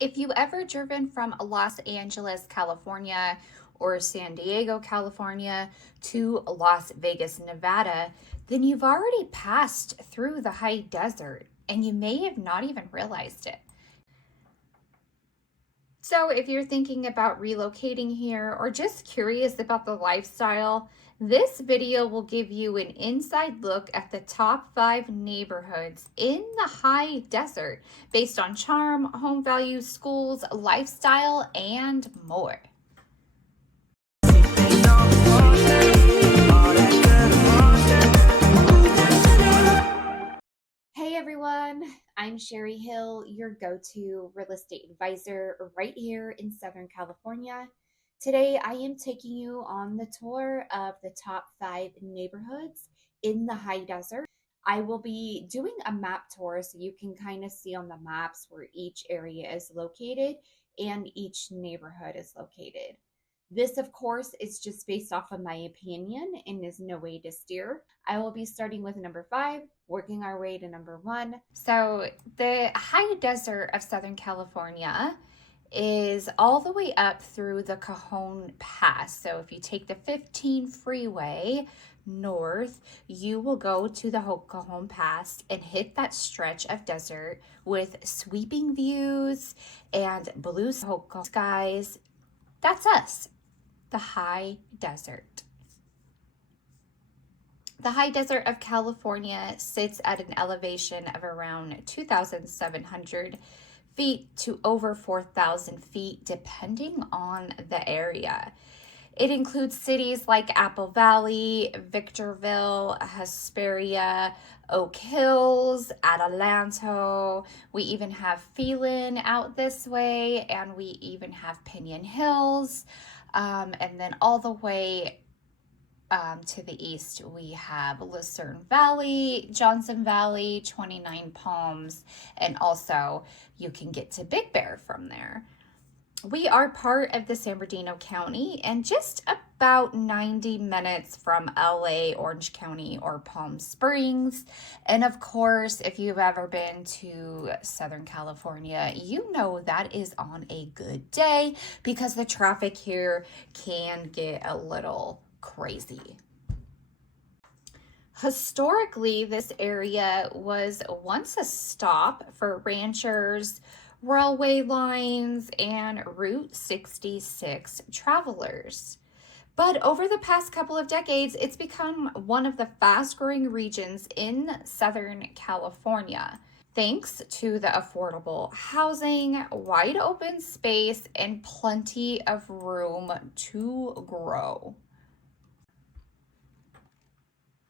If you ever driven from Los Angeles, California, or San Diego, California to Las Vegas, Nevada, then you've already passed through the high desert and you may have not even realized it. So, if you're thinking about relocating here or just curious about the lifestyle, this video will give you an inside look at the top 5 neighborhoods in the high desert based on charm, home values, schools, lifestyle, and more. Hey everyone, I'm Sherry Hill, your go-to real estate advisor right here in Southern California. Today I am taking you on the tour of the top 5 neighborhoods in the high desert. I will be doing a map tour so you can kind of see on the maps where each area is located and each neighborhood is located. This, of course, is just based off of my opinion and is no way to steer. I will be starting with number 5, working our way to number 1. So, the high desert of Southern California is all the way up through the Cajon Pass. So, if you take the 15 freeway north, you will go to the Cajon Pass and hit that stretch of desert with sweeping views and blue skies. That's us. The high desert. The high desert of California sits at an elevation of around 2,700 feet to over 4,000 feet, depending on the area. It includes cities like Apple Valley, Victorville, Hesperia, Oak Hills, Adelanto. We even have Phelan out this way, and we even have Pinion Hills. And then all the way to the east, we have Lucerne Valley, Johnson Valley, 29 Palms, and also you can get to Big Bear from there. We are part of the San Bernardino County and just about 90 minutes from LA, Orange County, or Palm Springs. And of course, if you've ever been to Southern California, you know that is on a good day because the traffic here can get a little crazy. Historically, this area was once a stop for ranchers, railway lines, and Route 66 travelers. But over the past couple of decades, it's become one of the fast-growing regions in Southern California, thanks to the affordable housing, wide open space, and plenty of room to grow.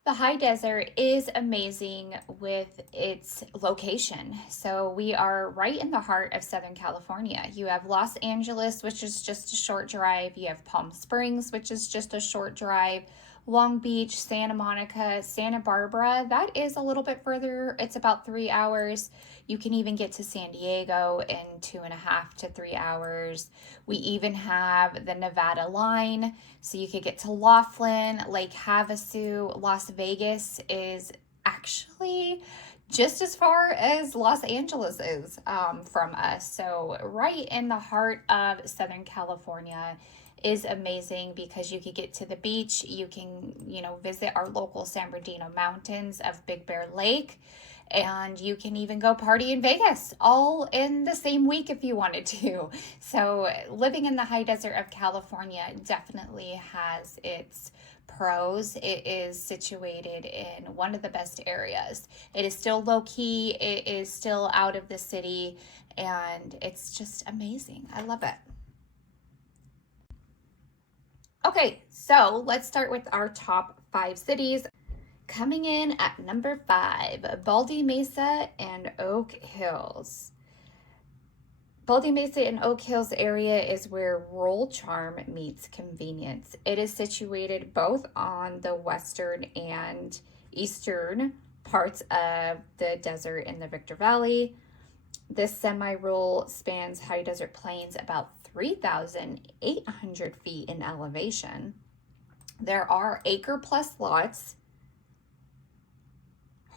The high desert is amazing with its location. So we are right in the heart of Southern California. You have Los Angeles, which is just a short drive. You have Palm Springs, which is just a short drive. Long Beach, Santa Monica, Santa Barbara, that is a little bit further. It's about 3 hours. You can even get to San Diego in 2.5 to 3 hours. We even have the Nevada line, so you could get to Laughlin, Lake Havasu. Las Vegas is actually just as far as Los Angeles is from us. So right in the heart of Southern California is amazing because you could get to the beach. You can, visit our local San Bernardino mountains of Big Bear Lake, and you can even go party in Vegas all in the same week if you wanted to. So living in the high desert of California definitely has its pros. It is situated in one of the best areas. It is still low key, it is still out of the city, and it's just amazing. I love it. Okay, so let's start with our top 5 cities. Coming in at number 5, Baldi, Mesa, and Oak Hills. Baldi, Mesa, and Oak Hills area is where rural charm meets convenience. It is situated both on the western and eastern parts of the desert in the Victor Valley. This semi-rural spans high desert plains about 3,800 feet in elevation. There are acre-plus lots,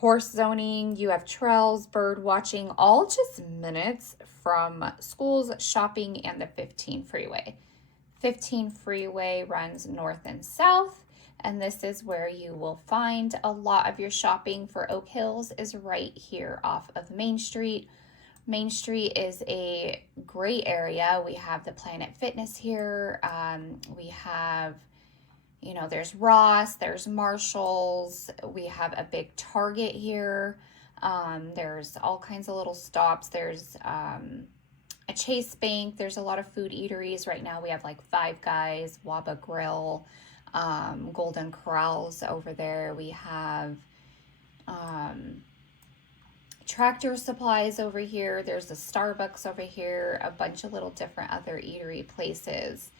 horse zoning, you have trails, bird watching, all just minutes from schools, shopping, and the 15 freeway. 15 freeway runs north and south, and this is where you will find a lot of your shopping for Oak Hills is right here off of Main Street. Main Street is a great area. We have the Planet Fitness here. We have, you know, there's Ross, there's Marshalls. We have a big Target here. There's all kinds of little stops. There's a Chase Bank. There's a lot of food eateries right now. We have like Five Guys, Waba Grill, Golden Corrals over there. We have Tractor Supplies over here. There's a Starbucks over here, a bunch of little different other eatery places.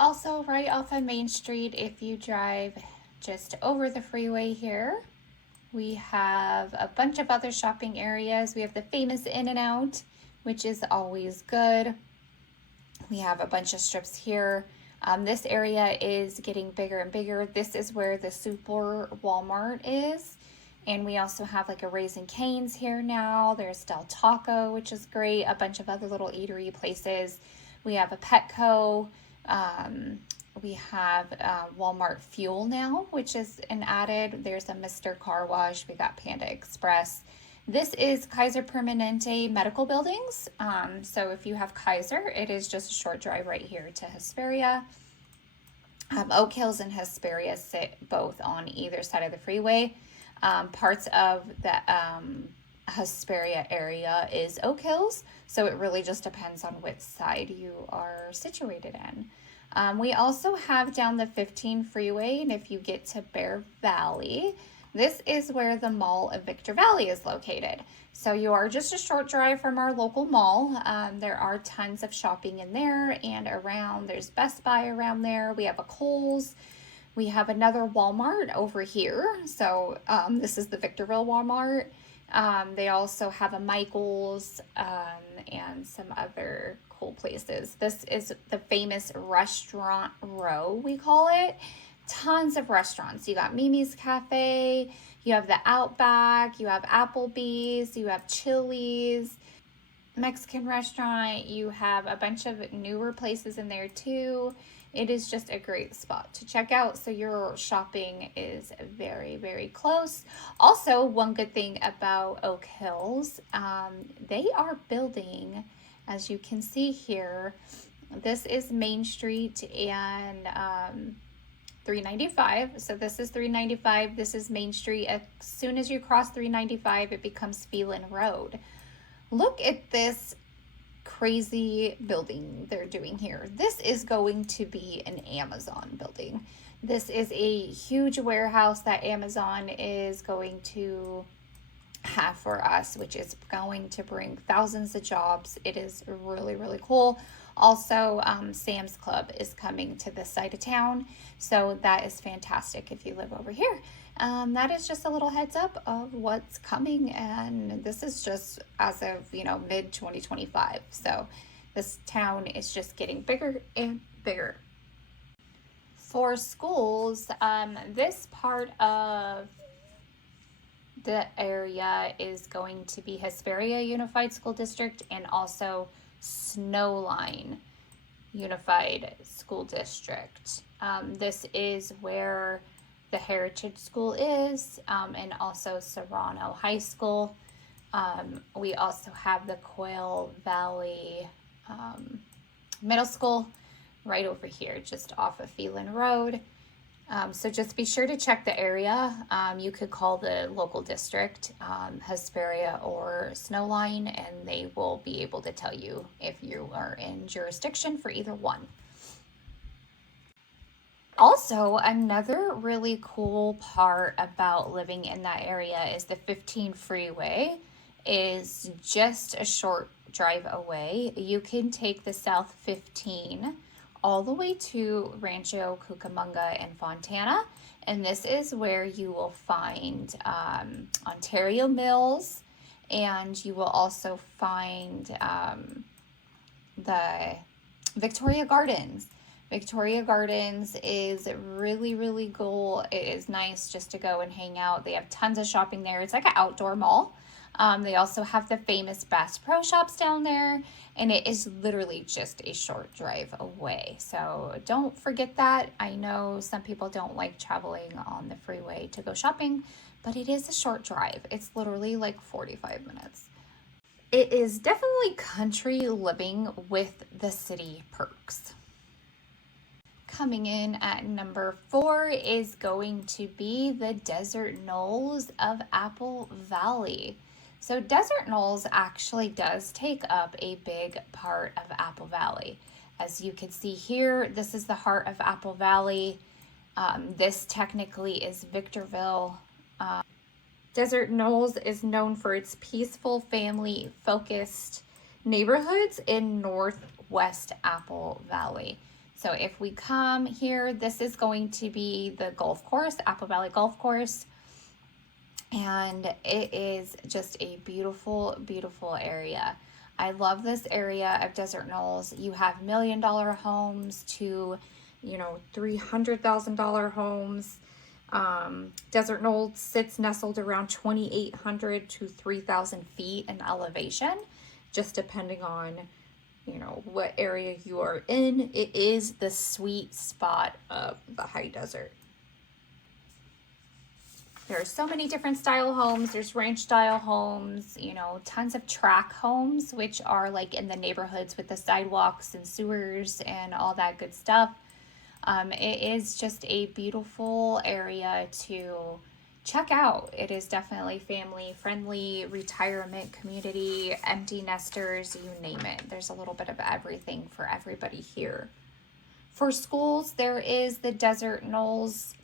Also, right off of Main Street, if you drive just over the freeway here, we have a bunch of other shopping areas. We have the famous In-N-Out, which is always good. We have a bunch of strips here. This area is getting bigger and bigger. This is where the Super Walmart is. And we also have like a Raising Cane's here now. There's Del Taco, which is great. A bunch of other little eatery places. We have a Petco. We have Walmart Fuel now, which is an added. There's a Mr. Car Wash. We got Panda Express. This is Kaiser Permanente Medical Buildings. So if you have Kaiser, it is just a short drive right here to Hesperia. Oak Hills and Hesperia sit both on either side of the freeway. Parts of the Hesperia area is Oak Hills, so it really just depends on which side you are situated in. We also have down the 15 freeway, and if you get to Bear Valley, this is where the Mall of Victorville is located. So you are just a short drive from our local mall. There are tons of shopping in there and around. There's Best Buy around there. We have a Kohl's. We have another Walmart over here. So this is the Victorville Walmart. They also have a Michael's and some other cool places. This is the famous restaurant row, we call it. Tons of restaurants. You got Mimi's Cafe, you have the Outback, you have Applebee's, you have Chili's, Mexican restaurant. You have a bunch of newer places in there too. It is just a great spot to check out. So your shopping is very, very close. Also, one good thing about Oak Hills, they are building, as you can see here, this is Main Street and 395. So this is 395. This is Main Street. As soon as you cross 395, it becomes Phelan Road. Look at this crazy building they're doing here. This is going to be an Amazon building. This is a huge warehouse that Amazon is going to have for us, which is going to bring thousands of jobs. It is really, really cool. Also, Sam's Club is coming to this side of town, so that is fantastic if you live over here. That is just a little heads up of what's coming, and this is just as of, mid 2025. So this town is just getting bigger and bigger. For schools, this part of the area is going to be Hesperia Unified School District and also Snowline Unified School District. This is where the Heritage School is, and also Serrano High School. We also have the Quail Valley Middle School right over here, just off of Phelan Road. So just be sure to check the area. You could call the local district, Hesperia or Snowline, and they will be able to tell you if you are in jurisdiction for either one. Also, another really cool part about living in that area is the 15 freeway is just a short drive away. You can take the South 15 all the way to Rancho Cucamonga and Fontana, and this is where you will find Ontario Mills, and you will also find the Victoria Gardens. Victoria Gardens is really, really cool. It is nice just to go and hang out. They have tons of shopping there. It's like an outdoor mall. They also have the famous Bass Pro Shops down there, and it is literally just a short drive away. So don't forget that. I know some people don't like traveling on the freeway to go shopping, but it is a short drive. It's literally like 45 minutes. It is definitely country living with the city perks. Coming in at number 4 is going to be the Desert Knolls of Apple Valley. So Desert Knolls actually does take up a big part of Apple Valley. As you can see here, this is the heart of Apple Valley. This technically is Victorville. Desert Knolls is known for its peaceful, family-focused neighborhoods in northwest Apple Valley. So if we come here, this is going to be the golf course, Apple Valley Golf Course. And it is just a beautiful, beautiful area. I love this area of Desert Knolls. You have $1 million homes to, $300,000 homes. Desert Knolls sits nestled around 2,800 to 3,000 feet in elevation, just depending on what area you are in. It is the sweet spot of the high desert. There are so many different style homes. There's ranch style homes, tons of track homes, which are like in the neighborhoods with the sidewalks and sewers and all that good stuff. It is just a beautiful area to check out. It is definitely family friendly, retirement community, empty nesters, you name it. There's a little bit of everything for everybody here. For schools, there is the Desert Knolls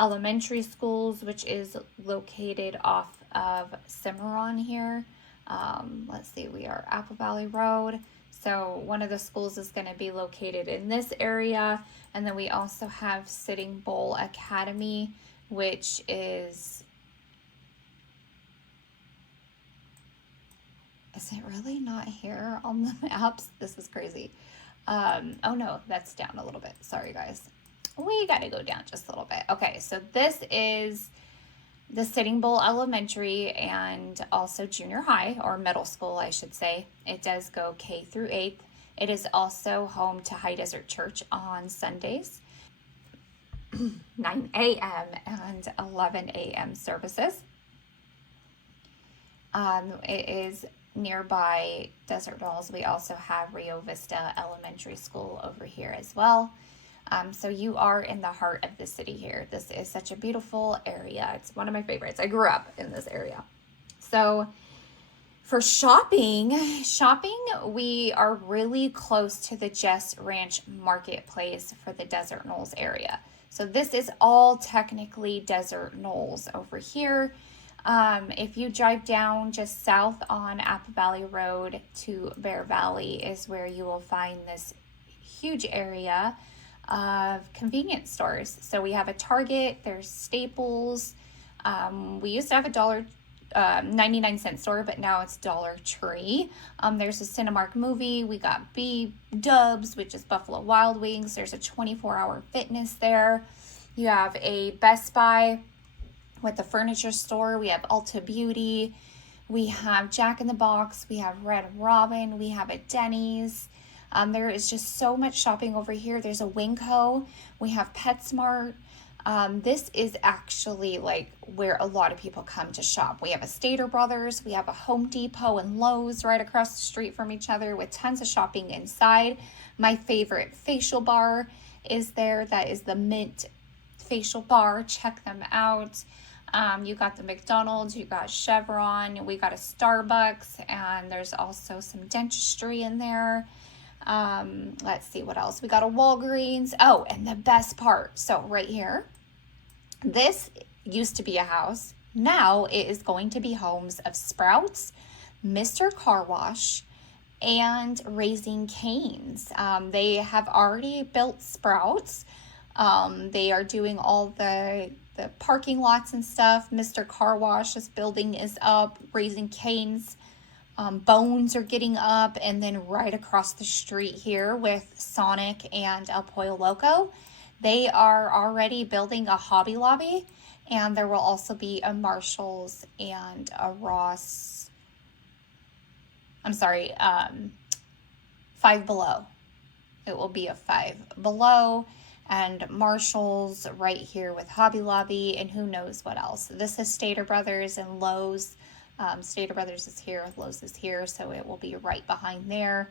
Elementary Schools, which is located off of Cimarron here. Let's see, we are Apple Valley Road. So one of the schools is going to be located in this area. And then we also have Sitting Bull Academy, which is it really not here on the maps? This is crazy. Oh no, that's down a little bit. Sorry guys. We got to go down just a little bit. Okay, so this is the Sitting Bull Elementary and also junior high, or middle school, I should say. It does go K through 8th. It is also home to High Desert Church on Sundays, 9 a.m. and 11 a.m. services. It is nearby Desert Knolls. We also have Rio Vista Elementary School over here as well. So you are in the heart of the city here. This is such a beautiful area. It's one of my favorites. I grew up in this area. So for shopping, we are really close to the Jess Ranch marketplace for the Desert Knolls area. So this is all technically Desert Knolls over here. If you drive down just south on Apple Valley Road to Bear Valley is where you will find this huge area of convenience stores. So we have a Target, there's Staples. We used to have a 99-cent store, but now it's Dollar Tree. There's a Cinemark Movie. We got B-Dubs, which is Buffalo Wild Wings. There's a 24-hour fitness there. You have a Best Buy with the furniture store. We have Ulta Beauty. We have Jack in the Box. We have Red Robin. We have a Denny's. There is just so much shopping over here. There's a Winco. We have PetSmart. This is actually like where a lot of people come to shop. We have a Stater Brothers. We have a Home Depot and Lowe's right across the street from each other with tons of shopping inside. My favorite facial bar is there. That is the Mint Facial Bar. Check them out. You got the McDonald's, you got Chevron, we got a Starbucks, and there's also some dentistry in there. Let's see what else. We got a Walgreens. Oh, and the best part. So right here, this used to be a house. Now it is going to be homes of Sprouts, Mr. Car Wash, and Raising Cane's. They have already built Sprouts. They are doing all the parking lots and stuff. Mr. Car Wash's building is up. Raising Cane's Bones are getting up, and then right across the street here with Sonic and El Pollo Loco, they are already building a Hobby Lobby, and there will also be a Marshalls and a Ross. I'm sorry, Five Below. It will be a Five Below and Marshalls right here with Hobby Lobby, and who knows what else. This is Stater Brothers and Lowe's. Stater Brothers is here, Lowe's is here, so it will be right behind there.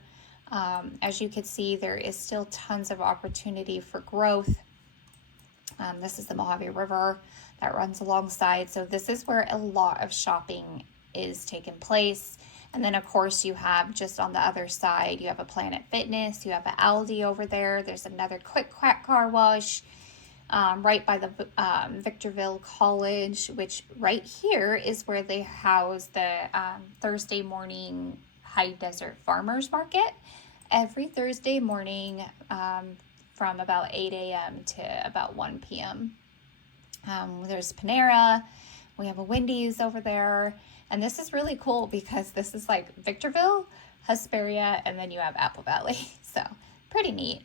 As you can see, there is still tons of opportunity for growth. This is the Mojave River that runs alongside, so this is where a lot of shopping is taking place. And then, of course, you have just on the other side, you have a Planet Fitness, you have an Aldi over there, there's another Quick Quack car wash, right by the Victorville College, which right here is where they house the Thursday morning High Desert Farmers Market every Thursday morning from about 8 a.m. to about 1 p.m. There's Panera, we have a Wendy's over there, and this is really cool because this is like Victorville, Hesperia, and then you have Apple Valley, so pretty neat.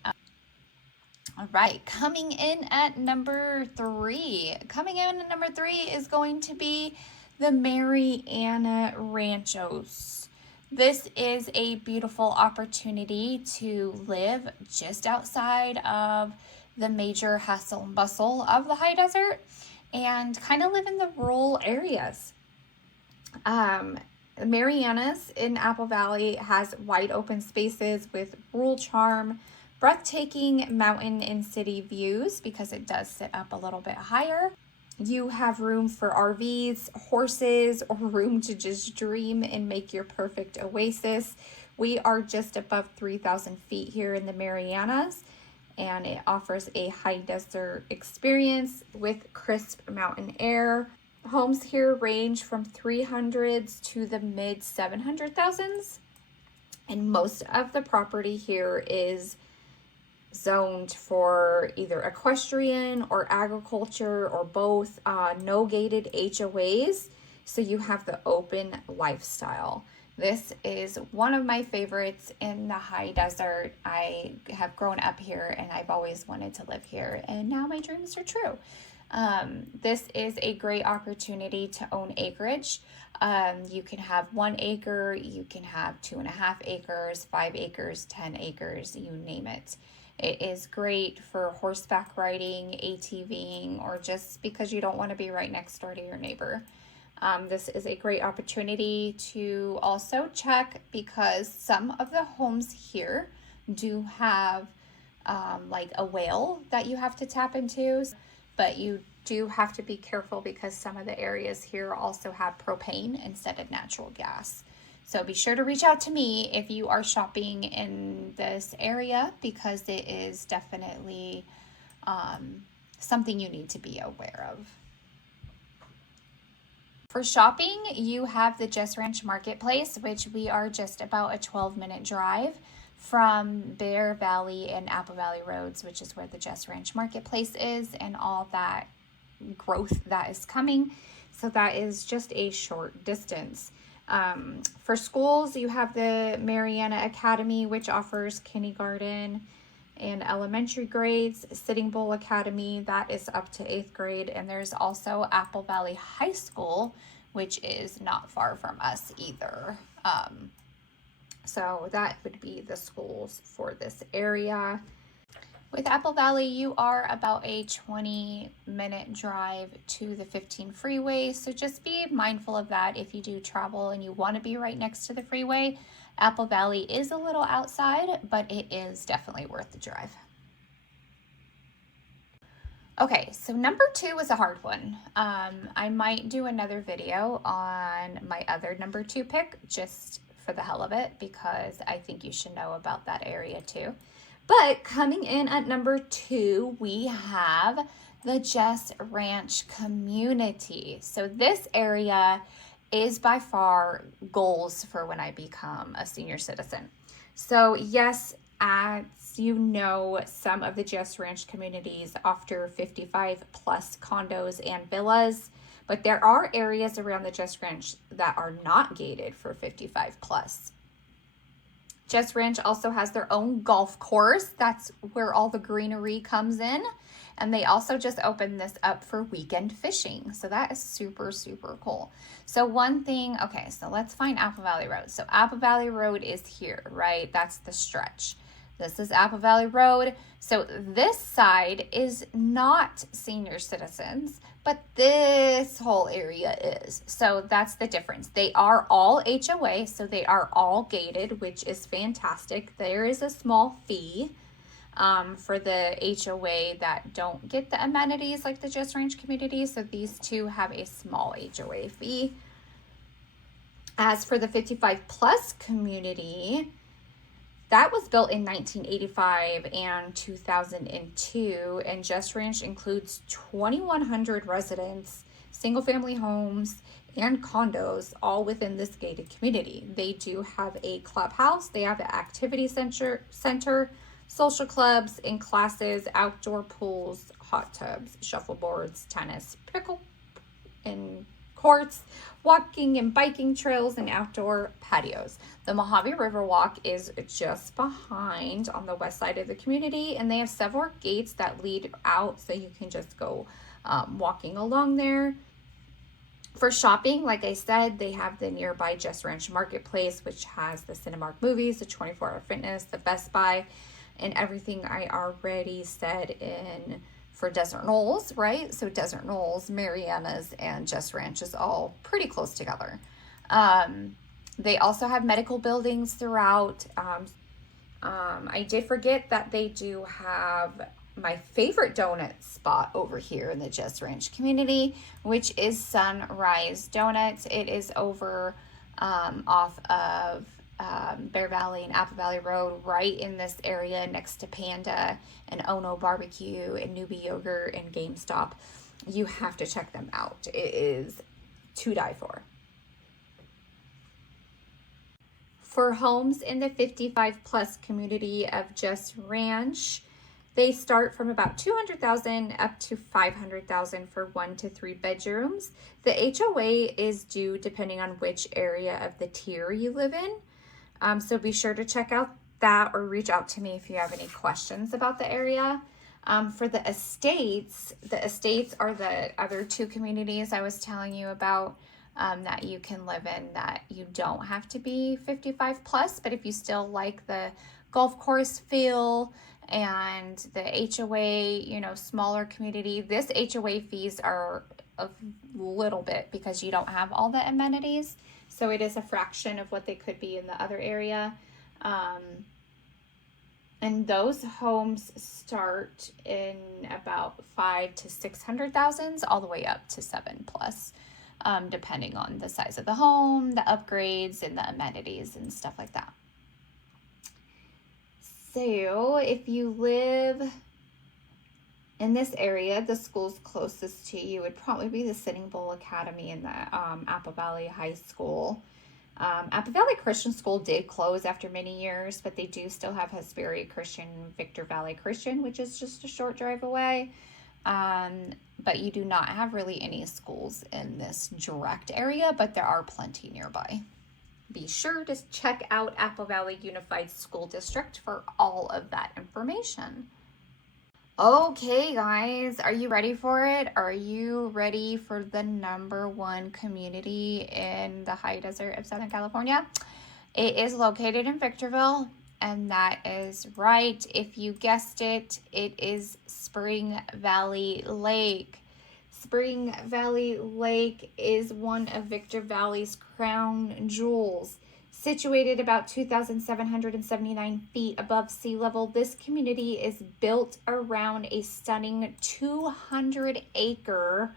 All right, coming in at number 3. Coming in at number 3 is going to be the Mariana Ranchos. This is a beautiful opportunity to live just outside of the major hustle and bustle of the high desert and kind of live in the rural areas. Marianas in Apple Valley has wide open spaces with rural charm, breathtaking mountain and city views because it does sit up a little bit higher. You have room for RVs, horses, or room to just dream and make your perfect oasis. We are just above 3,000 feet here in the Marianas, and it offers a high desert experience with crisp mountain air. Homes here range from 300s to the mid 700,000s, and most of the property here is zoned for either equestrian or agriculture or both. No gated HOAs, so you have the open lifestyle. This is one of my favorites in the high desert. I have grown up here and I've always wanted to live here, and now my dreams are true. This is a great opportunity to own acreage. You can have 1 acre, you can have 2.5 acres, 5 acres, 10 acres, you name it. It is great for horseback riding, ATVing, or just because you don't want to be right next door to your neighbor. This is a great opportunity to also check because some of the homes here do have like a whale that you have to tap into, but you do have to be careful because some of the areas here also have propane instead of natural gas. So be sure to reach out to me if you are shopping in this area because it is definitely something you need to be aware of. For shopping, you have the Jess Ranch Marketplace, which we are just about a 12-minute drive from Bear Valley and Apple Valley Roads, which is where the Jess Ranch Marketplace is and all that growth that is coming. So that is just a short distance. For schools, you have the Mariana Academy, which offers kindergarten and elementary grades. Sitting Bull Academy, that is up to 8th grade. And there's also Apple Valley High School, which is not far from us either. So that would be the schools for this area. With Apple Valley, you are about a 20-minute drive to the 15 freeway, so just be mindful of that if you do travel and you want to be right next to the freeway. Apple Valley is a little outside, but it is definitely worth the drive. Okay, so number 2 is a hard one. I might do another video on my other number 2 pick just for the hell of it because I think you should know about that area too. But coming in at number 2, we have the Jess Ranch community. So this area is by far goals for when I become a senior citizen. So yes, as you know, some of the Jess Ranch communities offer 55 plus condos and villas, But there are areas around the Jess Ranch that are not gated for 55 plus. Jess Ranch also has their own golf course. That's where all the greenery comes in. And they also just opened this up for weekend fishing. So that is super, super cool. So one thing, okay, so let's find Apple Valley Road. So Apple Valley Road is here, right? That's the stretch. This is Apple Valley Road. So this side is not senior citizens, but this whole area is. So that's the difference. They are all HOA, so they are all gated, which is fantastic. There is a small fee for the HOA that don't get the amenities like the Jess Ranch community. So these two have a small HOA fee. As for the 55 plus community, that was built in 1985 and 2002, and Jess Ranch includes 2,100 residents, single-family homes, and condos, all within this gated community. They do have a clubhouse. They have an activity center, social clubs and classes, outdoor pools, hot tubs, shuffleboards, tennis, pickle, and courts, walking and biking trails, and outdoor patios. The Mojave River Walk is just behind on the west side of the community, and they have several gates that lead out so you can just go walking along there. For shopping, like I said, they have the nearby Jess Ranch Marketplace, which has the Cinemark movies, the 24-hour fitness, the Best Buy, and everything I already said in for Desert Knolls, right? So Desert Knolls, Marianas, and Jess Ranch is all pretty close together. They also have medical buildings throughout. I did forget that they do have my favorite donut spot over here in the Jess Ranch community, which is Sunrise Donuts. It is over off of Bear Valley and Apple Valley Road, right in this area next to Panda and Ono Barbecue and Newbie Yogurt and GameStop. You have to check them out. It is to die for. For homes in the 55 plus community of Jess Ranch, they start from about $200,000 up to $500,000 for 1 to 3 bedrooms. The HOA is due depending on which area of the tier you live in. So be sure to check out that or reach out to me if you have any questions about the area. For the estates are the other 2 communities I was telling you about that you can live in, that you don't have to be 55 plus, but if you still like the golf course feel and the HOA, smaller community, this HOA fees are a little bit because you don't have all the amenities. So it is a fraction of what they could be in the other area. And those homes start in about 5 to 600,000, all the way up to 7 plus, depending on the size of the home, the upgrades, and the amenities and stuff like that. So if you live in this area, the schools closest to you would probably be the Sitting Bull Academy and the Apple Valley High School. Apple Valley Christian School did close after many years, but they do still have Hesperia Christian, Victor Valley Christian, which is just a short drive away. But you do not have really any schools in this direct area, but there are plenty nearby. Be sure to check out Apple Valley Unified School District for all of that information. Okay, guys, are you ready for it? Are you ready for the #1 community in the high desert of Southern California? It is located in Victorville, and that is right. If you guessed it, it is Spring Valley Lake. Spring Valley Lake is one of Victor Valley's crown jewels. Situated about 2,779 feet above sea level, this community is built around a stunning 200-acre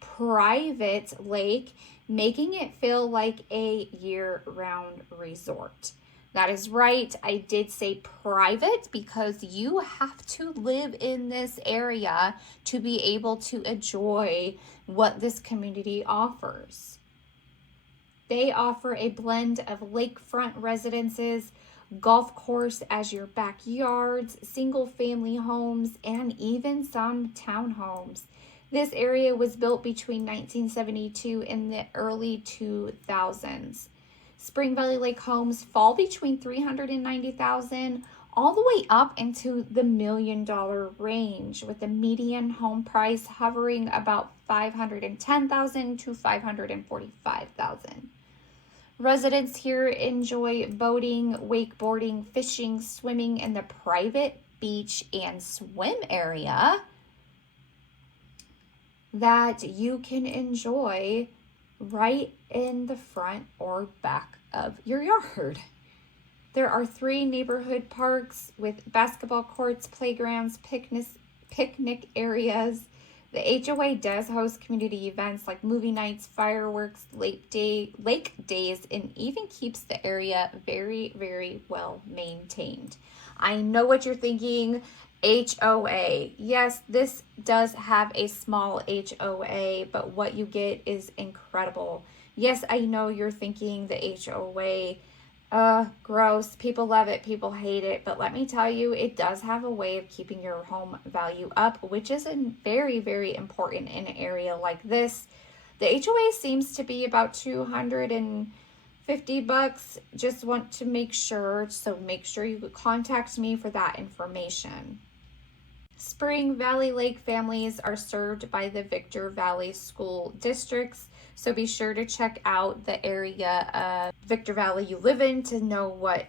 private lake, making it feel like a year-round resort. That is right, I did say private because you have to live in this area to be able to enjoy what this community offers. They offer a blend of lakefront residences, golf course as your backyards, single family homes, and even some townhomes. This area was built between 1972 and the early 2000s. Spring Valley Lake homes fall between 390,000 all the way up into the $1 million range, with the median home price hovering about 510,000 to 545,000. Residents here enjoy boating, wakeboarding, fishing, swimming in the private beach and swim area that you can enjoy right in the front or back of your yard. There are 3 neighborhood parks with basketball courts, playgrounds, picnic areas. The HOA does host community events like movie nights, fireworks, lake days, and even keeps the area very, very well maintained. I know what you're thinking. HOA. Yes, this does have a small HOA, but what you get is incredible. Yes, I know you're thinking the HOA, gross. People love it, people hate it. But let me tell you, it does have a way of keeping your home value up, which is very, very important in an area like this. The HOA seems to be about $250. Just want to make sure, so make sure you contact me for that information. Spring Valley Lake families are served by the Victor Valley School Districts, so be sure to check out the area of Victor Valley you live in to know what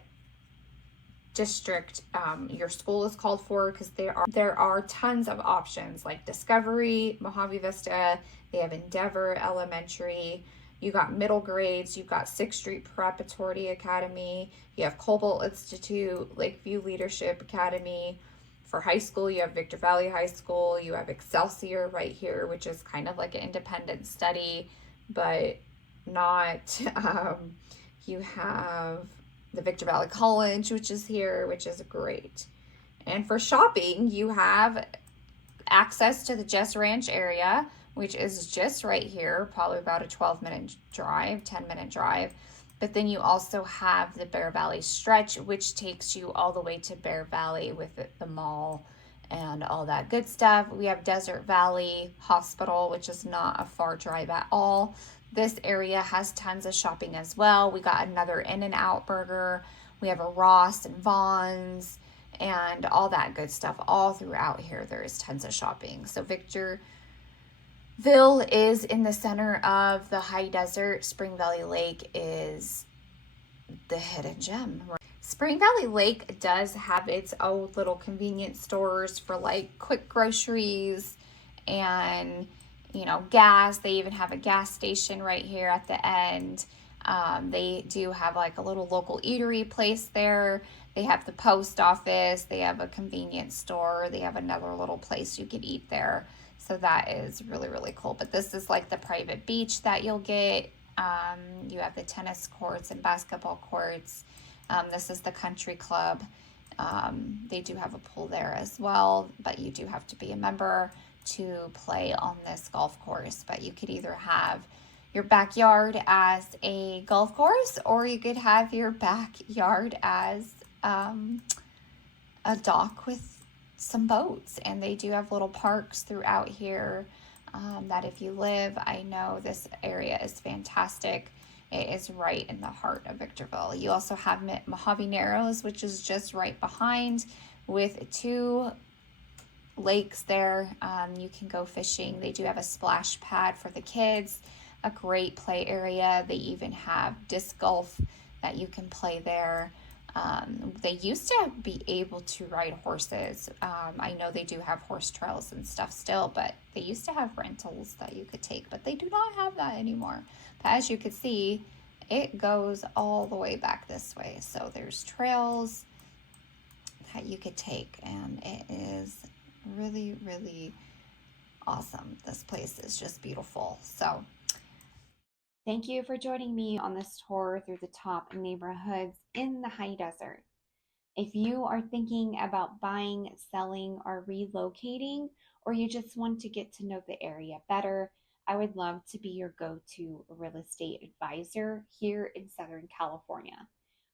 district your school is called for, because there are tons of options like Discovery, Mojave Vista, they have Endeavor Elementary, you got middle grades, you've got 6th Street Preparatory Academy, you have Cobalt Institute, Lakeview Leadership Academy. For high school, you have Victor Valley High School, you have Excelsior right here, which is kind of like an independent study, but not. You have the Victor Valley College, which is here, which is great. And for shopping, you have access to the Jess Ranch area, which is just right here, probably about a 12-minute drive, 10-minute drive. But then you also have the Bear Valley stretch, which takes you all the way to Bear Valley with the mall and all that good stuff. We have Desert Valley Hospital, which is not a far drive at all. This area has tons of shopping as well. We got another In-N-Out Burger. We have a Ross and Vaughn's and all that good stuff all throughout here. There is tons of shopping. So Victorville is in the center of the high desert. Spring Valley Lake is the hidden gem. Spring Valley Lake does have its own little convenience stores for like quick groceries and, you know, gas. They even have a gas station right here at the end. They do have like a little local eatery place there. They have the post office. They have a convenience store. They have another little place you can eat there. So that is really, really cool. But this is like the private beach that you'll get. You have the tennis courts and basketball courts. This is the country club. They do have a pool there as well, but you do have to be a member to play on this golf course. But you could either have your backyard as a golf course, or you could have your backyard as a dock with some boats. And they do have little parks throughout here that if you live, I know this area is fantastic. It is right in the heart of Victorville. You also have Mojave Narrows, which is just right behind, with 2 lakes there. You can go fishing. They do have a splash pad for the kids, a great play area. They even have disc golf that you can play there. They used to be able to ride horses. I know they do have horse trails and stuff still, but they used to have rentals that you could take, but they do not have that anymore. But as you can see, it goes all the way back this way. So there's trails that you could take, and it is really, really awesome. This place is just beautiful. So thank you for joining me on this tour through the top neighborhoods in the high desert. If you are thinking about buying, selling, or relocating, or you just want to get to know the area better, I would love to be your go-to real estate advisor here in Southern California.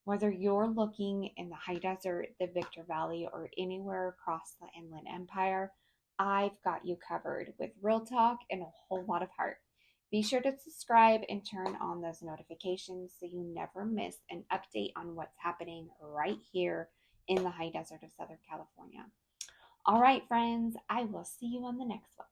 Whether you're looking in the high desert, the Victor Valley, or anywhere across the Inland Empire, I've got you covered with real talk and a whole lot of heart. Be sure to subscribe and turn on those notifications so you never miss an update on what's happening right here in the high desert of Southern California. All right, friends, I will see you on the next one.